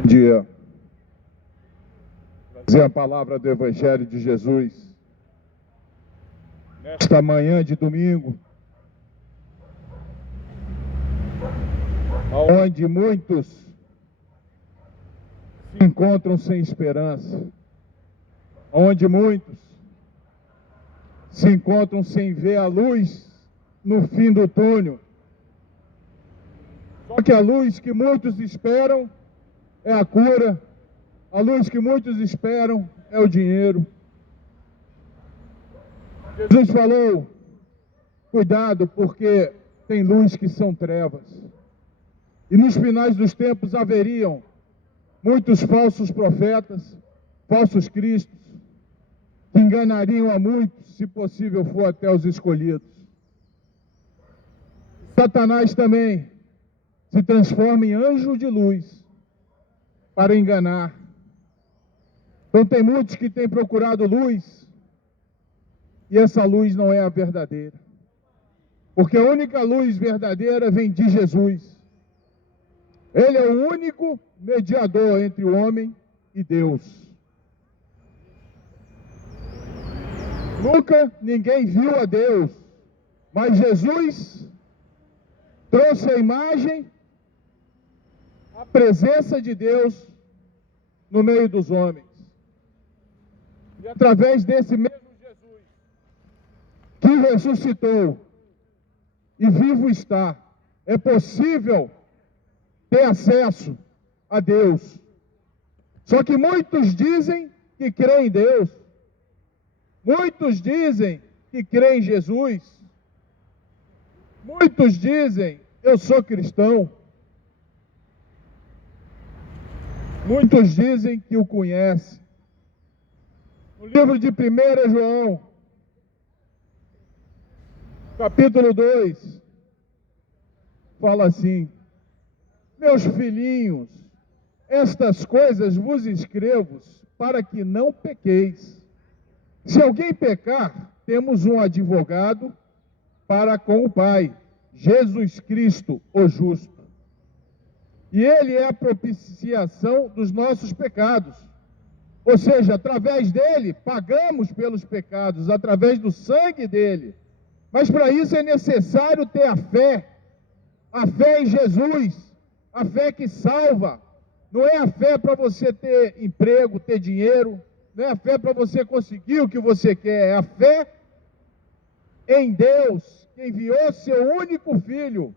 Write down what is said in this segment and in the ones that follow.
Bom dia. Trazer a palavra do Evangelho de Jesus nesta manhã de domingo, onde muitos se encontram sem esperança, onde muitos se encontram sem ver a luz no fim do túnel. Só que a luz que muitos esperam é a cura, a luz que muitos esperam é o dinheiro. Jesus falou: cuidado, porque tem luz que são trevas. E nos finais dos tempos haveriam muitos falsos profetas, falsos cristos, que enganariam a muitos, se possível for até os escolhidos. Satanás também se transforma em anjo de luz para enganar. Então tem muitos que têm procurado luz, e essa luz não é a verdadeira. Porque a única luz verdadeira vem de Jesus. Ele é o único mediador entre o homem e Deus. Nunca ninguém viu a Deus, mas Jesus trouxe a imagem, a presença de Deus no meio dos homens. E através desse mesmo Jesus, que ressuscitou e vivo está, é possível ter acesso a Deus. Só que muitos dizem que creem em Deus, muitos dizem que creem em Jesus, muitos dizem: eu sou cristão. Muitos dizem que o conhecem. No livro de 1 João, capítulo 2, fala assim: meus filhinhos, estas coisas vos escrevo para que não pequeis. Se alguém pecar, temos um advogado para com o Pai, Jesus Cristo, o justo. E ele é a propiciação dos nossos pecados. Ou seja, através dele, pagamos pelos pecados, através do sangue dele. Mas para isso é necessário ter a fé em Jesus, a fé que salva. Não é a fé para você ter emprego, ter dinheiro, não é a fé para você conseguir o que você quer, é a fé em Deus, que enviou seu único filho,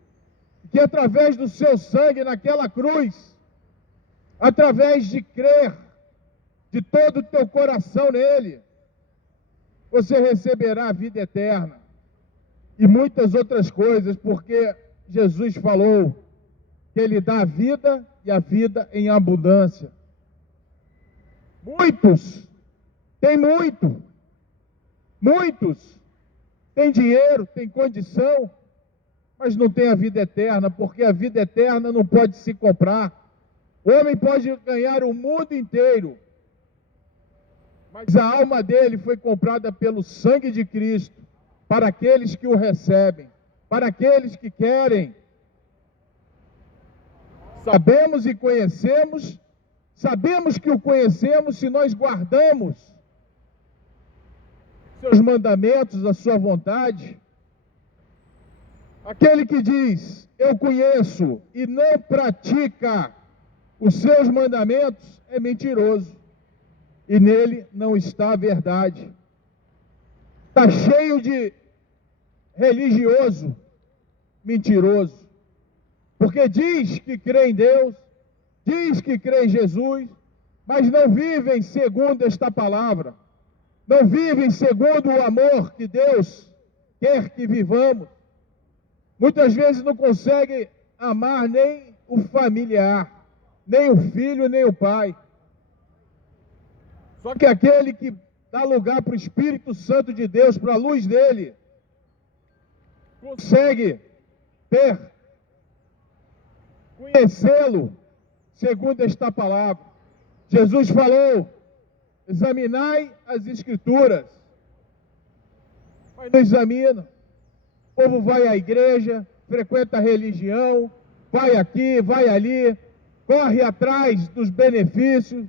que através do seu sangue naquela cruz, através de crer de todo o teu coração nele, você receberá a vida eterna e muitas outras coisas, porque Jesus falou que ele dá a vida e a vida em abundância. Muitos têm muitos têm dinheiro, têm condição, mas não tem a vida eterna, porque a vida eterna não pode se comprar. O homem pode ganhar o mundo inteiro, mas a alma dele foi comprada pelo sangue de Cristo, para aqueles que o recebem, para aqueles que querem. Sabemos e conhecemos, sabemos que o conhecemos se nós guardamos seus mandamentos, a sua vontade. Aquele que diz: eu conheço, e não pratica os seus mandamentos, é mentiroso, e nele não está a verdade. Está cheio de religioso mentiroso, porque diz que crê em Deus, diz que crê em Jesus, mas não vivem segundo esta palavra, não vivem segundo o amor que Deus quer que vivamos. Muitas vezes não consegue amar nem o familiar, nem o filho, nem o pai. Só que aquele que dá lugar para o Espírito Santo de Deus, para a luz dele, consegue conhecê-lo segundo esta palavra. Jesus falou: examinai as Escrituras, mas não examina. O povo vai à igreja, frequenta a religião, vai aqui, vai ali, corre atrás dos benefícios,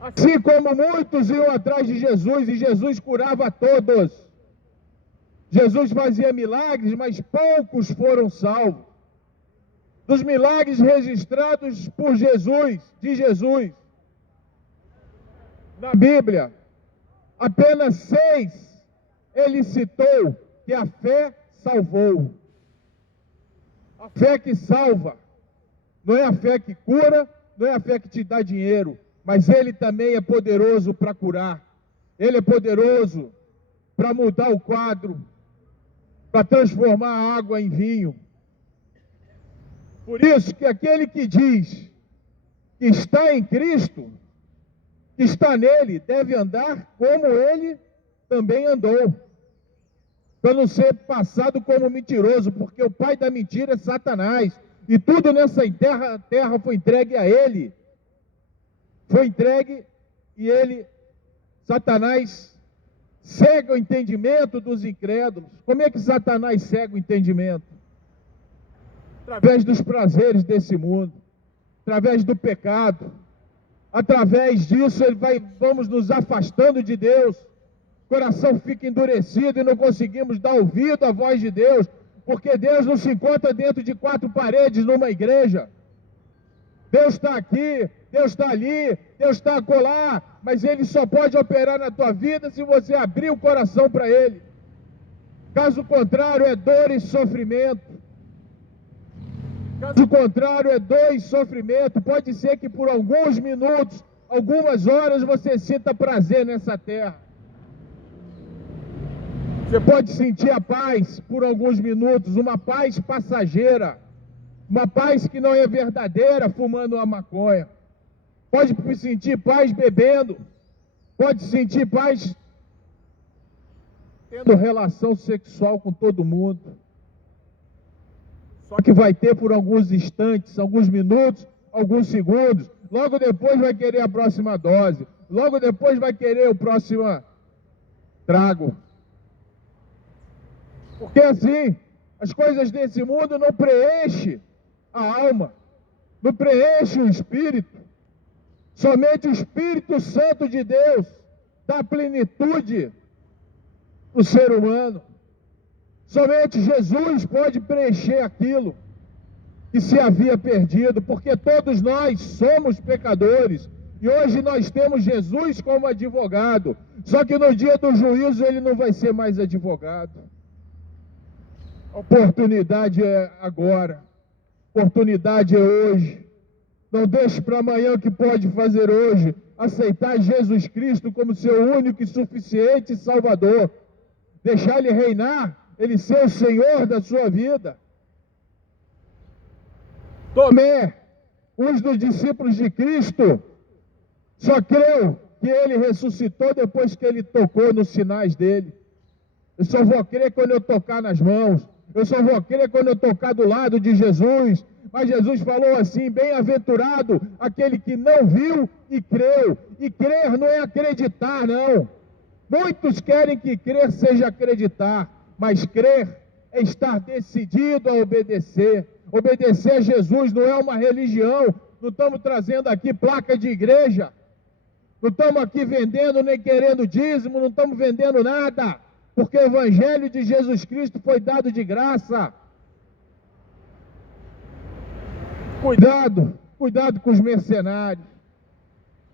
assim como muitos iam atrás de Jesus, e Jesus curava a todos. Jesus fazia milagres, mas poucos foram salvos. Dos milagres registrados por Jesus, de Jesus, na Bíblia, apenas 6 ele citou que a fé salvou. A fé que salva não é a fé que cura, não é a fé que te dá dinheiro, mas ele também é poderoso para curar. Ele é poderoso para mudar o quadro, para transformar a água em vinho. Por isso que aquele que diz que está em Cristo, que está nele, deve andar como ele também andou, para não ser passado como mentiroso, porque o pai da mentira é Satanás, e tudo nessa terra foi entregue a ele. Foi entregue e ele, Satanás, cega o entendimento dos incrédulos. Como é que Satanás cega o entendimento? Através dos prazeres desse mundo, através do pecado. Através disso, vamos nos afastando de Deus. O coração fica endurecido e não conseguimos dar ouvido à voz de Deus, porque Deus não se encontra dentro de 4 paredes numa igreja. Deus está aqui, Deus está ali, Deus está acolá, mas Ele só pode operar na tua vida se você abrir o coração para Ele. Caso contrário, é dor e sofrimento. Caso contrário, é dor e sofrimento. Pode ser que por alguns minutos, algumas horas, você sinta prazer nessa terra. Você pode sentir a paz por alguns minutos, uma paz passageira, uma paz que não é verdadeira, fumando uma maconha. Pode sentir paz bebendo, pode sentir paz tendo relação sexual com todo mundo. Só que vai ter por alguns instantes, alguns minutos, alguns segundos. Logo depois vai querer a próxima dose. Logo depois vai querer o próximo trago. Porque assim, as coisas desse mundo não preenchem a alma, não preenchem o espírito. Somente o Espírito Santo de Deus dá plenitude para o ser humano. Somente Jesus pode preencher aquilo que se havia perdido, porque todos nós somos pecadores. E hoje nós temos Jesus como advogado. Só que no dia do juízo ele não vai ser mais advogado. A oportunidade é agora. A oportunidade é hoje. Não deixe para amanhã o que pode fazer hoje. Aceitar Jesus Cristo como seu único e suficiente Salvador. Deixar Ele reinar, Ele ser o Senhor da sua vida. Tomé, um dos discípulos de Cristo, só creu que Ele ressuscitou depois que Ele tocou nos sinais dele. Eu só vou crer quando eu tocar nas mãos. Eu só vou crer quando eu tocar do lado de Jesus. Mas Jesus falou assim: bem-aventurado aquele que não viu e creu. E crer não é acreditar, não. Muitos querem que crer seja acreditar, mas crer é estar decidido a obedecer. Obedecer a Jesus não é uma religião. Não estamos trazendo aqui placa de igreja. Não estamos aqui vendendo nem querendo dízimo, não estamos vendendo nada. Porque o Evangelho de Jesus Cristo foi dado de graça. Cuidado, cuidado com os mercenários.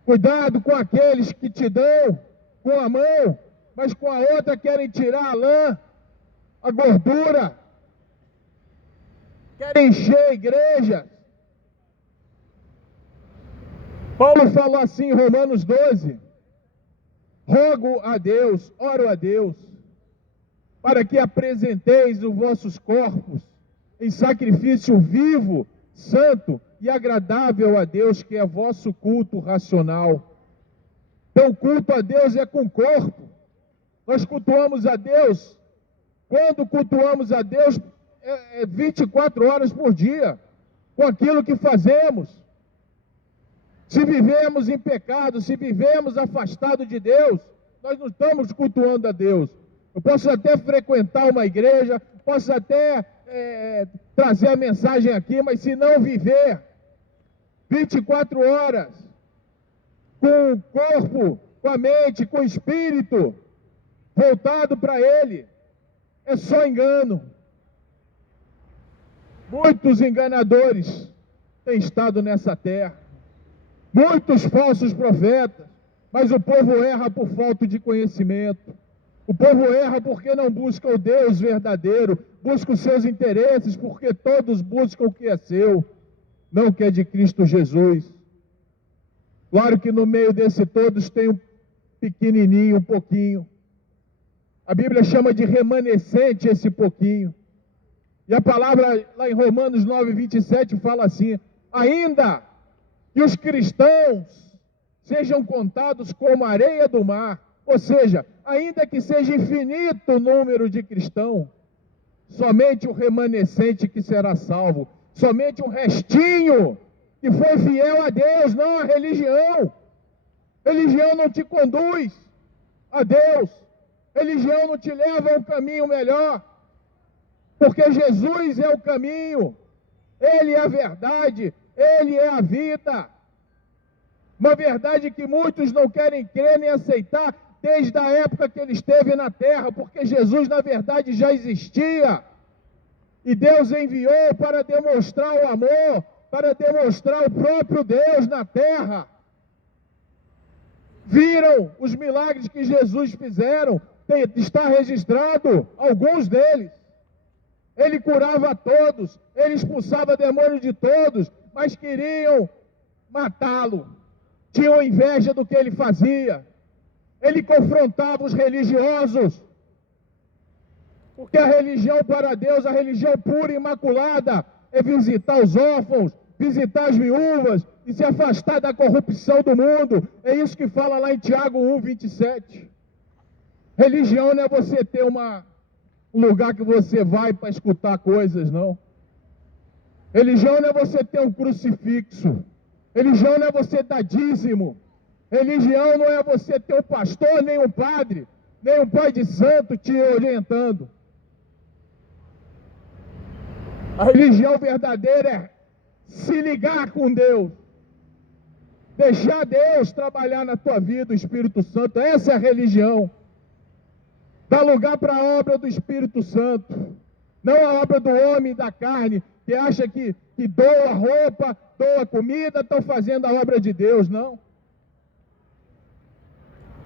Cuidado com aqueles que te dão com a mão, mas com a outra querem tirar a lã, a gordura. Querem encher a igreja. Paulo falou assim em Romanos 12: rogo a Deus, oro a Deus, para que apresenteis os vossos corpos em sacrifício vivo, santo e agradável a Deus, que é vosso culto racional. Então, o culto a Deus é com o corpo. Nós cultuamos a Deus. Quando cultuamos a Deus, é 24 horas por dia, com aquilo que fazemos. Se vivemos em pecado, se vivemos afastados de Deus, nós não estamos cultuando a Deus. Eu posso até frequentar uma igreja, posso até trazer a mensagem aqui, mas se não viver 24 horas, com o corpo, com a mente, com o espírito voltado para Ele. É só engano. Muitos enganadores têm estado nessa terra, muitos falsos profetas, mas o povo erra por falta de conhecimento. O povo erra porque não busca o Deus verdadeiro, busca os seus interesses, porque todos buscam o que é seu, não o que é de Cristo Jesus. Claro que no meio desse todos tem um pequenininho, um pouquinho. A Bíblia chama de remanescente esse pouquinho. E a palavra lá em Romanos 9, 27 fala assim: ainda que os cristãos sejam contados como a areia do mar, ou seja, ainda que seja infinito o número de cristãos, somente o remanescente que será salvo, somente um restinho que foi fiel a Deus, não a religião. Religião não te conduz a Deus, religião não te leva a um caminho melhor, porque Jesus é o caminho, Ele é a verdade, Ele é a vida. Uma verdade que muitos não querem crer nem aceitar desde a época que Ele esteve na terra, porque Jesus na verdade já existia. E Deus enviou para demonstrar o amor, para demonstrar o próprio Deus na terra. Viram os milagres que Jesus fizeram, está registrado alguns deles. Ele curava todos, ele expulsava demônios de todos, mas queriam matá-lo. Tinham inveja do que ele fazia. Ele confrontava os religiosos. Porque a religião para Deus, a religião pura e imaculada, é visitar os órfãos, visitar as viúvas e se afastar da corrupção do mundo. É isso que fala lá em Tiago 1, 27. Religião não é você ter um lugar que você vai para escutar coisas, não. Religião não é você ter um crucifixo. Religião não é você dar dízimo. Religião não é você ter um pastor, nem um padre, nem um pai de santo te orientando. A religião verdadeira é se ligar com Deus. Deixar Deus trabalhar na tua vida, o Espírito Santo. Essa é a religião. Dá lugar para a obra do Espírito Santo, não a obra do homem da carne, que acha que doa roupa, doa comida, estão fazendo a obra de Deus, não.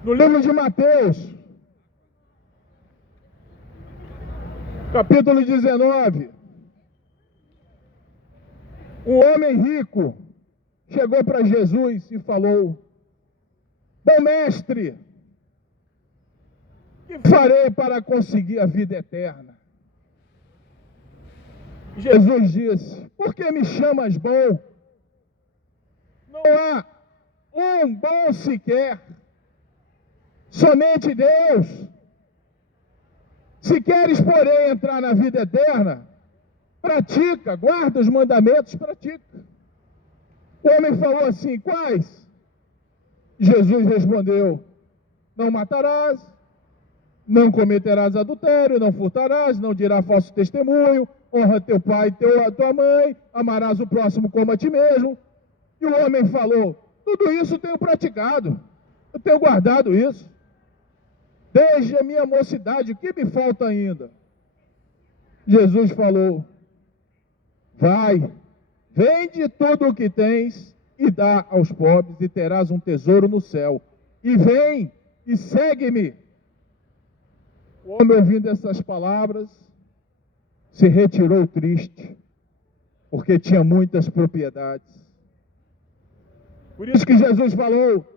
No livro de Mateus, capítulo 19, um homem rico chegou para Jesus e falou: bom mestre, o que farei para conseguir a vida eterna? Jesus disse: por que me chamas bom? Não há um bom sequer, somente Deus. Se queres, porém, entrar na vida eterna, pratica, guarda os mandamentos, pratica. O homem falou assim: quais? Jesus respondeu: não matarás, não cometerás adultério, não furtarás, não dirás falso testemunho, honra teu pai e tua mãe, amarás o próximo como a ti mesmo. E o homem falou: tudo isso eu tenho praticado, eu tenho guardado isso, desde a minha mocidade, o que me falta ainda? Jesus falou: vai, vende tudo o que tens e dá aos pobres e terás um tesouro no céu. E vem e segue-me. O homem, ouvindo essas palavras, se retirou triste, porque tinha muitas propriedades. Por isso que Jesus falou: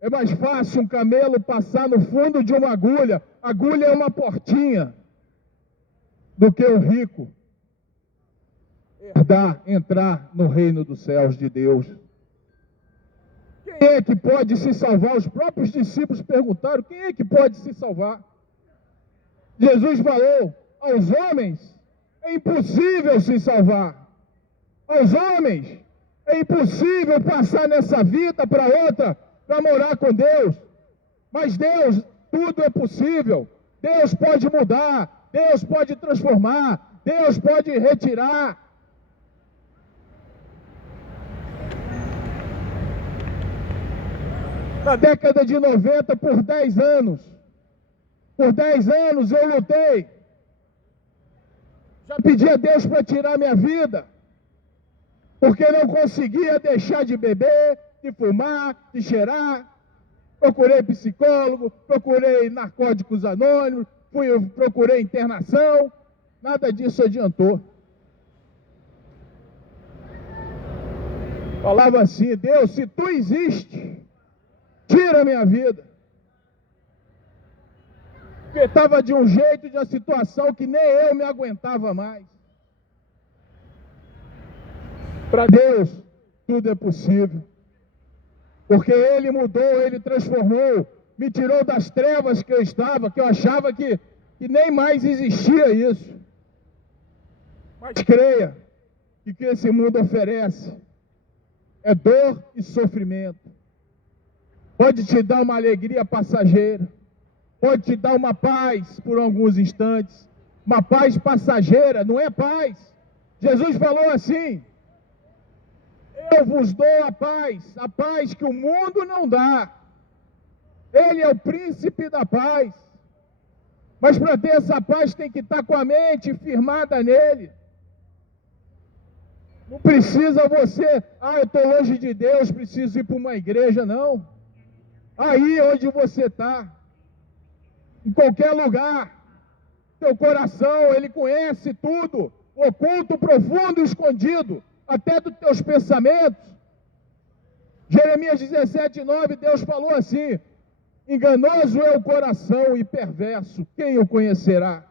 é mais fácil um camelo passar no fundo de uma agulha, agulha é uma portinha, do que o rico entrar no reino dos céus de Deus. Quem é que pode se salvar? Os próprios discípulos perguntaram: quem é que pode se salvar? Jesus falou: aos homens é impossível se salvar. Aos homens é impossível passar nessa vida para outra, para morar com Deus. Mas Deus, tudo é possível. Deus pode mudar, Deus pode transformar, Deus pode retirar. Na década de 90, por 10 anos. Por 10 anos eu lutei. Já pedi a Deus para tirar minha vida, porque não conseguia deixar de beber, de fumar, de cheirar. Procurei psicólogo, procurei narcóticos anônimos, procurei internação, nada disso adiantou. Falava assim: Deus, se tu existe, tira a minha vida. Porque estava de um jeito, de uma situação que nem eu me aguentava mais. Para Deus, tudo é possível. Porque Ele mudou, Ele transformou, me tirou das trevas que eu estava, que eu achava que nem mais existia isso. Mas creia que o que esse mundo oferece é dor e sofrimento. Pode te dar uma alegria passageira, pode te dar uma paz por alguns instantes, uma paz passageira, não é paz. Jesus falou assim: eu vos dou a paz que o mundo não dá. Ele é o príncipe da paz. Mas para ter essa paz tem que estar com a mente firmada nele. Não precisa você, eu estou longe de Deus, preciso ir para uma igreja, não. Aí onde você está, em qualquer lugar, teu coração, ele conhece tudo, oculto, profundo e escondido, até dos teus pensamentos. Jeremias 17:9, Deus falou assim: enganoso é o coração e perverso, quem o conhecerá?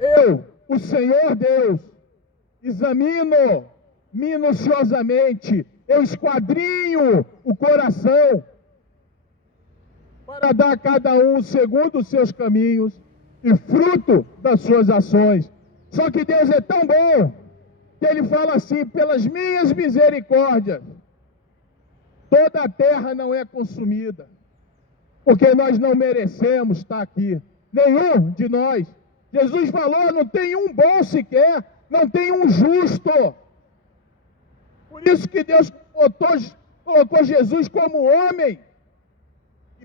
Eu, o Senhor Deus, examino minuciosamente, eu esquadrinho o coração, para dar a cada um segundo os seus caminhos e fruto das suas ações. Só que Deus é tão bom, que Ele fala assim: pelas minhas misericórdias, toda a terra não é consumida, porque nós não merecemos estar aqui, nenhum de nós. Jesus falou: não tem um bom sequer, não tem um justo. Por isso que Deus colocou Jesus como homem,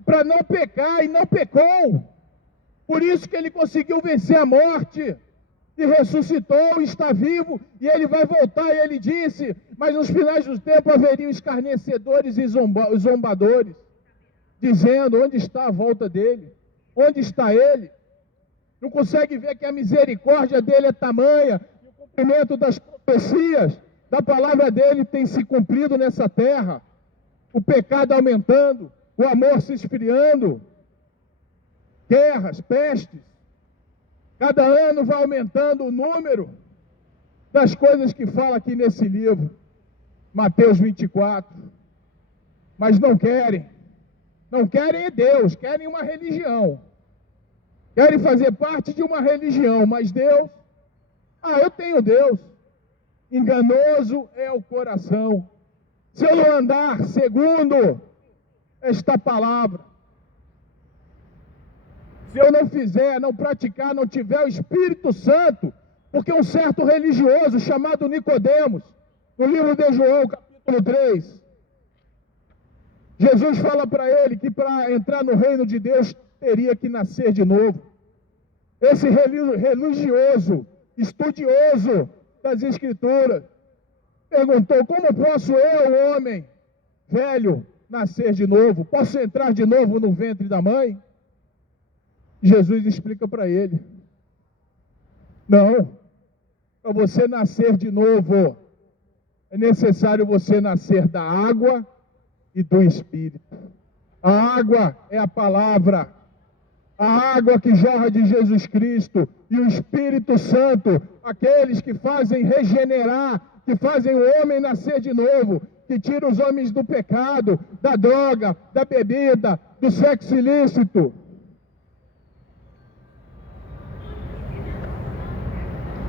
para não pecar, e não pecou. Por isso que Ele conseguiu vencer a morte, e ressuscitou, está vivo, e Ele vai voltar. E Ele disse: mas nos finais dos tempos haveriam escarnecedores e zombadores, dizendo: onde está a volta dele? Onde está Ele? Não consegue ver que a misericórdia dele é tamanha, e o cumprimento das profecias, da palavra dele tem se cumprido nessa terra, o pecado aumentando, o amor se esfriando, guerras, pestes, cada ano vai aumentando o número das coisas que fala aqui nesse livro, Mateus 24, mas não querem Deus, querem uma religião, querem fazer parte de uma religião, mas Deus, eu tenho Deus. Enganoso é o coração. Se eu não andar segundo esta palavra, se eu não fizer, não praticar, não tiver o Espírito Santo, porque um certo religioso chamado Nicodemos, no livro de João, capítulo 3, Jesus fala para ele que para entrar no reino de Deus teria que nascer de novo. Esse religioso, estudioso das Escrituras, perguntou: como posso eu, homem velho, nascer de novo? Posso entrar de novo no ventre da mãe? Jesus explica para ele: não, para você nascer de novo, é necessário você nascer da água e do Espírito. A água é a palavra, a água que jorra de Jesus Cristo, e o Espírito Santo, aqueles que fazem regenerar, que fazem o homem nascer de novo, que tira os homens do pecado, da droga, da bebida, do sexo ilícito.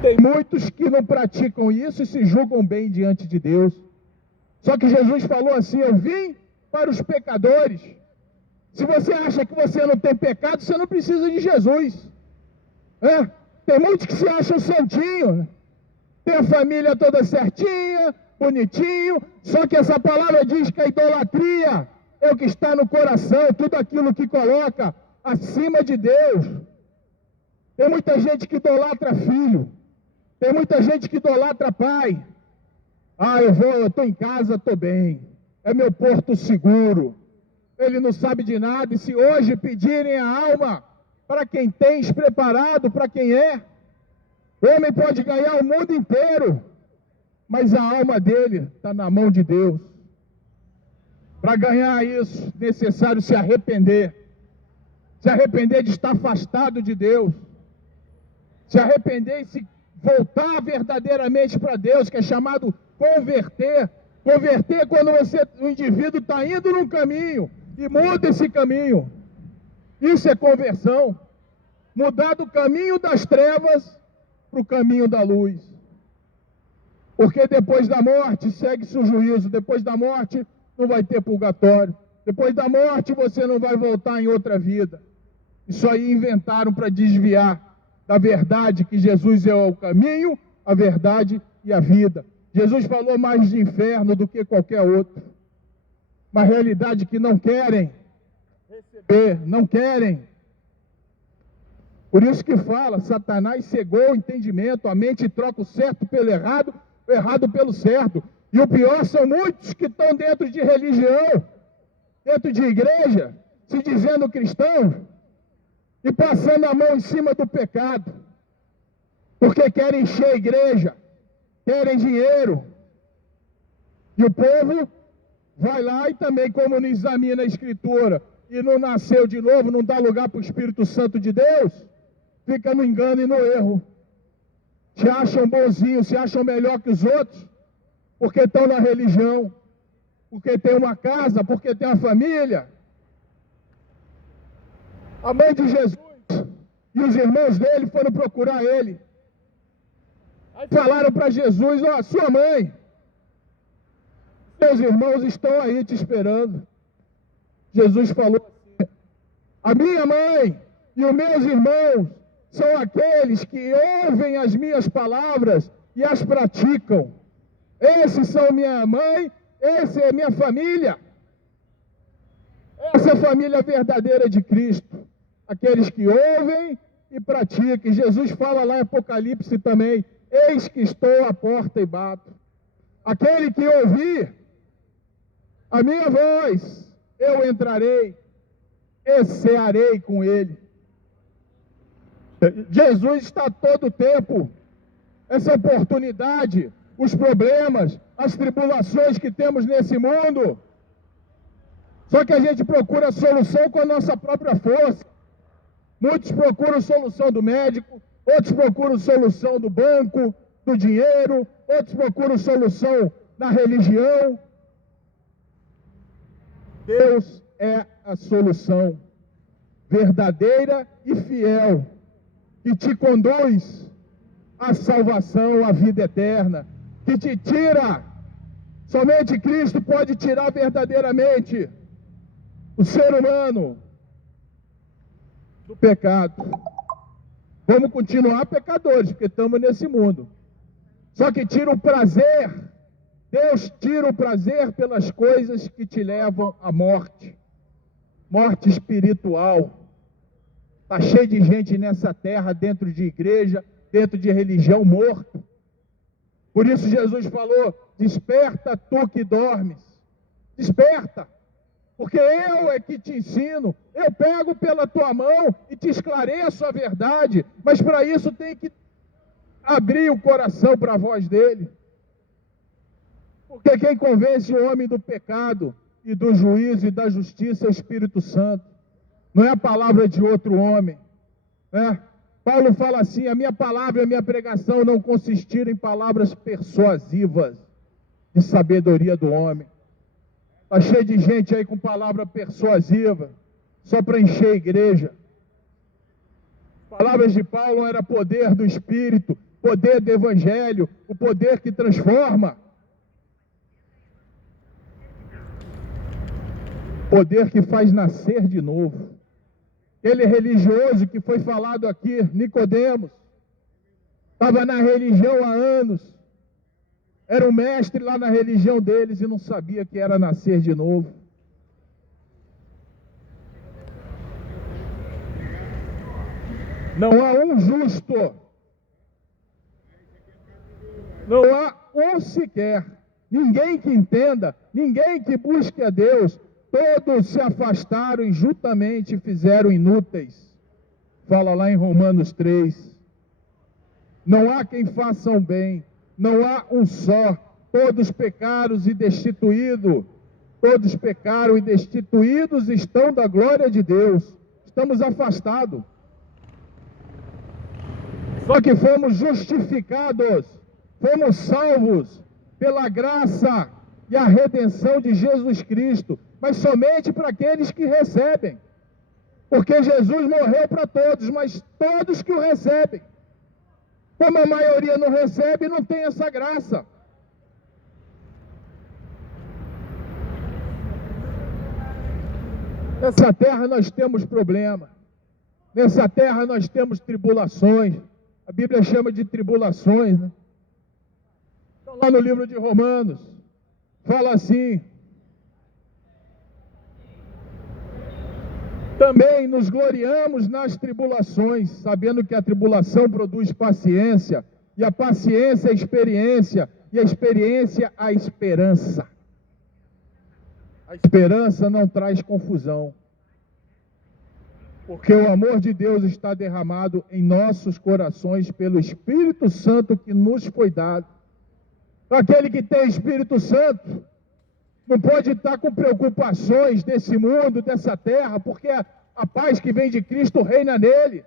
Tem muitos que não praticam isso e se julgam bem diante de Deus. Só que Jesus falou assim: eu vim para os pecadores. Se você acha que você não tem pecado, você não precisa de Jesus. Tem muitos que se acham santinhos, tem a família toda certinha, bonitinho, só que essa palavra diz que a idolatria é o que está no coração, tudo aquilo que coloca acima de Deus. Tem muita gente que idolatra filho, tem muita gente que idolatra pai. Eu estou em casa, estou bem, é meu porto seguro. Ele não sabe de nada, e se hoje pedirem a alma para quem tens preparado, para quem é, o homem pode ganhar o mundo inteiro, mas a alma dele está na mão de Deus. Para ganhar isso, necessário se arrepender de estar afastado de Deus, se arrepender e se voltar verdadeiramente para Deus, que é chamado converter. Converter quando o indivíduo está indo num caminho e muda esse caminho. Isso é conversão. Mudar do caminho das trevas para o caminho da luz. Porque depois da morte segue-se o juízo. Depois da morte não vai ter purgatório. Depois da morte você não vai voltar em outra vida. Isso aí inventaram para desviar da verdade que Jesus é o caminho, a verdade e a vida. Jesus falou mais de inferno do que qualquer outro. Uma realidade que não querem receber, não querem. Por isso que fala, Satanás cegou o entendimento, a mente troca o certo pelo errado, o errado pelo certo. E o pior são muitos que estão dentro de religião, dentro de igreja, se dizendo cristão, e passando a mão em cima do pecado, porque querem encher a igreja, querem dinheiro. E o povo vai lá e também, como não examina a Escritura e não nasceu de novo, não dá lugar para o Espírito Santo de Deus, fica no engano e no erro. Se acham bonzinhos, se acham melhor que os outros, porque estão na religião, porque tem uma casa, porque tem uma família. A mãe de Jesus e os irmãos dele foram procurar ele. Aí falaram para Jesus: sua mãe, seus irmãos estão aí te esperando. Jesus falou assim: a minha mãe e os meus irmãos são aqueles que ouvem as minhas palavras e as praticam. Esses são minha mãe, essa é minha família. Essa é a família verdadeira de Cristo. Aqueles que ouvem e praticam. E Jesus fala lá em Apocalipse também: eis que estou à porta e bato. Aquele que ouvir a minha voz, eu entrarei e cearei com ele. Jesus está todo o tempo. Essa oportunidade, os problemas, as tribulações que temos nesse mundo. Só que a gente procura a solução com a nossa própria força. Muitos procuram solução do médico, outros procuram solução do banco, do dinheiro, outros procuram solução na religião. Deus é a solução verdadeira e fiel, que te conduz à salvação, à vida eterna, que te tira. Somente Cristo pode tirar verdadeiramente o ser humano do pecado. Vamos continuar pecadores, porque estamos nesse mundo. Só que tira o prazer, Deus tira o prazer pelas coisas que te levam à morte. Morte espiritual. Está cheio de gente nessa terra, dentro de igreja, dentro de religião, morto. Por isso Jesus falou: desperta tu que dormes. Desperta. Porque eu é que te ensino, eu pego pela tua mão e te esclareço a verdade, mas para isso tem que abrir o coração para a voz dele. Porque quem convence o homem do pecado e do juízo e da justiça é o Espírito Santo, não é a palavra de outro homem, né? Paulo fala assim: a minha palavra e a minha pregação não consistiram em palavras persuasivas de sabedoria do homem. Está cheio de gente aí com palavra persuasiva, só para encher a igreja. Palavras de Paulo era poder do Espírito, poder do Evangelho, o poder que transforma. Poder que faz nascer de novo. Aquele religioso que foi falado aqui, Nicodemos, estava na religião há anos. era um mestre lá na religião deles e não sabia que era nascer de novo. Não há um justo, não há um sequer, ninguém que entenda, ninguém que busque a Deus. Todos se afastaram injustamente e fizeram inúteis. Fala lá em Romanos 3. Não há quem faça um bem, não há um só. Todos pecaram e destituídos. Todos pecaram e destituídos estão da glória de Deus. Estamos afastados. Só que fomos justificados, fomos salvos pela graça e a redenção de Jesus Cristo, mas somente para aqueles que recebem. Porque Jesus morreu para todos, mas todos que o recebem. Como a maioria não recebe, não tem essa graça. Nessa terra nós temos problema. Nessa terra nós temos tribulações. A Bíblia chama de tribulações, né? Então, lá no livro de Romanos, fala assim: também nos gloriamos nas tribulações, sabendo que a tribulação produz paciência, e a paciência a experiência, e a experiência a esperança. A esperança não traz confusão, porque o amor de Deus está derramado em nossos corações pelo Espírito Santo que nos foi dado. Aquele que tem Espírito Santo não pode estar com preocupações desse mundo, dessa terra, porque a paz que vem de Cristo reina nele.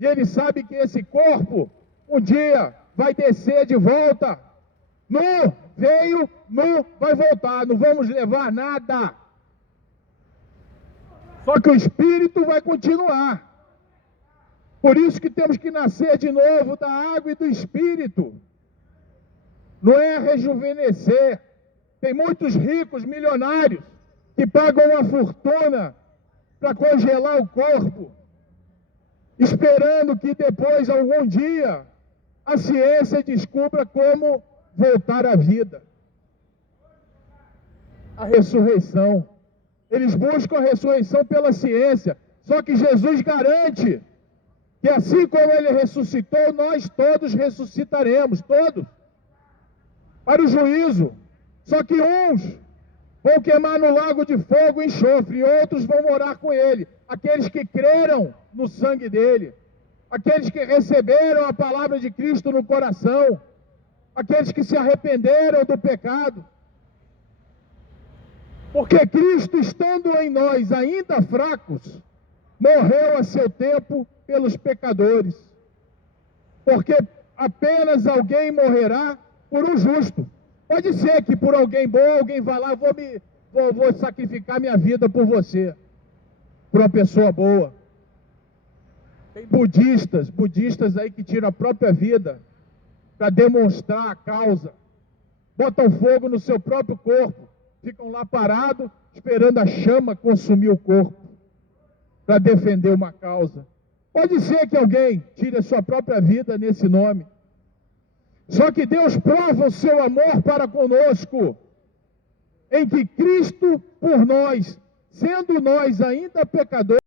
E ele sabe que esse corpo um dia vai descer de volta. Nu veio, nu vai voltar, não vamos levar nada. Só que o Espírito vai continuar. Por isso que temos que nascer de novo da água e do Espírito. Não é rejuvenescer. Tem muitos ricos, milionários, que pagam uma fortuna para congelar o corpo, esperando que depois, algum dia, a ciência descubra como voltar à vida. A ressurreição. Eles buscam a ressurreição pela ciência. Só que Jesus garante que assim como ele ressuscitou, nós todos ressuscitaremos, todos, para o juízo. Só que uns vão queimar no lago de fogo e enxofre, e outros vão morar com ele. Aqueles que creram no sangue dele, aqueles que receberam a palavra de Cristo no coração, aqueles que se arrependeram do pecado. Porque Cristo, estando em nós ainda fracos, morreu a seu tempo pelos pecadores. Porque apenas alguém morrerá por um justo. Pode ser que por alguém bom, alguém vá lá, vou sacrificar minha vida por você, por uma pessoa boa. Tem budistas aí que tiram a própria vida para demonstrar a causa. Botam fogo no seu próprio corpo, ficam lá parados, esperando a chama consumir o corpo, para defender uma causa. Pode ser que alguém tire a sua própria vida nesse nome. Só que Deus prova o seu amor para conosco, em que Cristo por nós, sendo nós ainda pecadores,